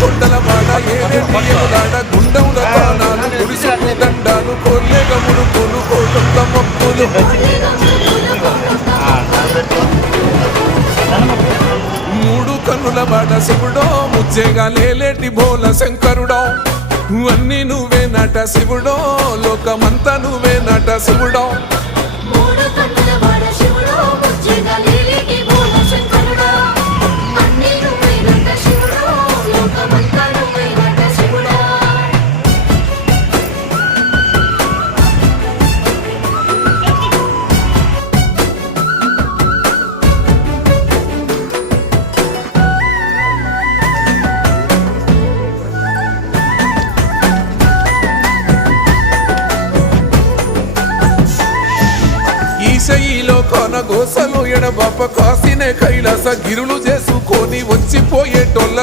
కొండలవాడ ఏరేటియములాడ గుండముల ప్రాణాలు గుడిసుకు దండాలు కొల్లేగములు కొలు కోటొక్క మొక్కులు మూడు కన్నుల బాట శివుడో ముచ్చేగా లేలేటి బోల శంకరుడో అన్నీ నువ్వే నట శివుడో లోకమంతా నువ్వే నట శివుడో ఈశయిలో కొన గోసలు ఎడబాప కాసినే కైలాస గిరులు చేసుకొని వచ్చిపోయేటోళ్ళ